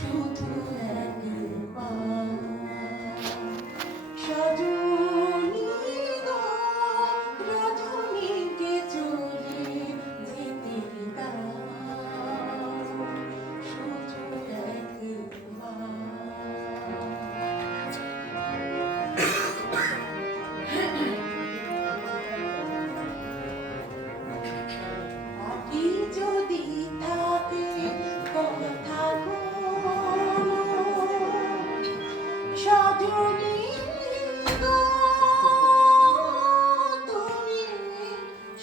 শুধু একবার সজনী গো রজনীকে চলে যেতে দাও শুধু একবার বাকি যদি থাকে কথা বলো সজনী গো তুমি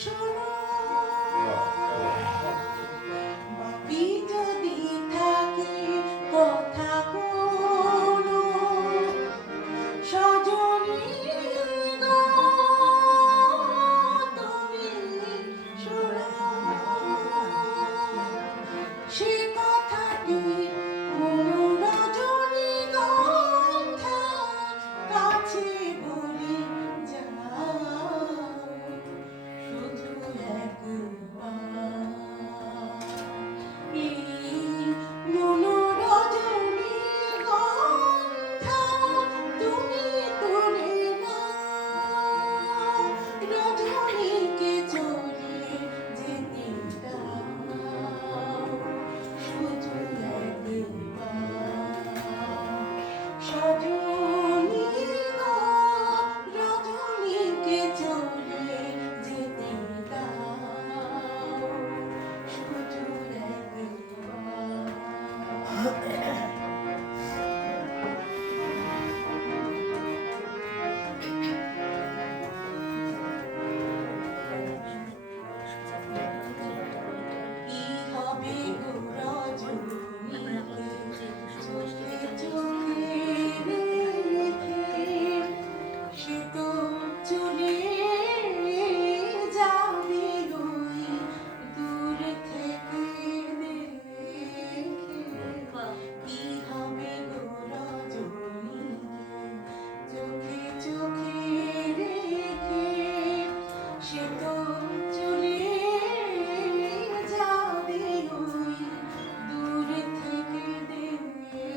শোনো বাকি যদি থাকে কথা বলো সজনী গো তুমি শোনো সে কথাটি রজনীগন্ধা কাছে বলে যাও শুধু একবার এই রজনীগন্ধা তুমি তুলে নাও রজনীকে চলে যেতে দাও শুধু একবার সজনী গো রজনীকে চলে যেতে দাও শুধু একবার কি হবে গো রজনীকে চোখে চোখে রেখে সে তো চলে যাবে ওই দূর থেকে দেখে কি হবে গো রজনীকে চোখে চোখে রেখে সে তো চলে যাবে ওই দূর থেকে দেখে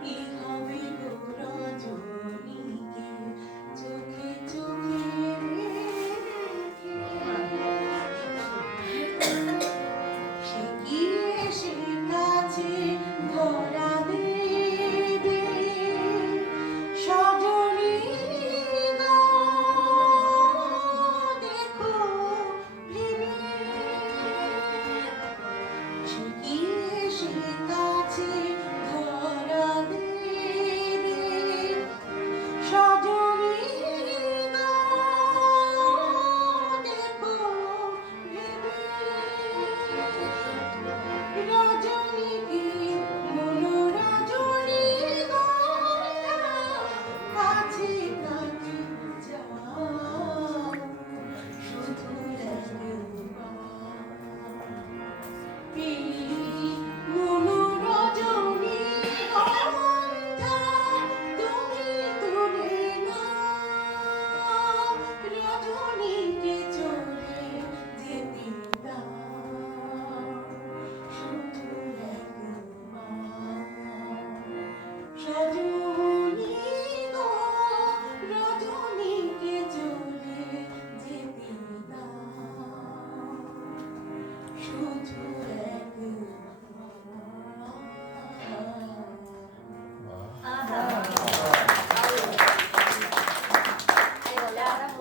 কি হবে গো রজনীকে চোখে চোখে সে কি এসে কাছে ধরা দেবে সজনী গো দেখো ভেবে সে কি এসে কাছে ধরা দেবে সজনী গো দেখো ভেবে রজনীকে রজনীগন্ধা কাছে কাছে যাও শুধু একবার এই রজনীগন্ধা তুমি তুলে নাও রজনীকে চলে যেতে দাও শুধু একবার সজনী গো রজনীকে চলে যেতে দাও শুধু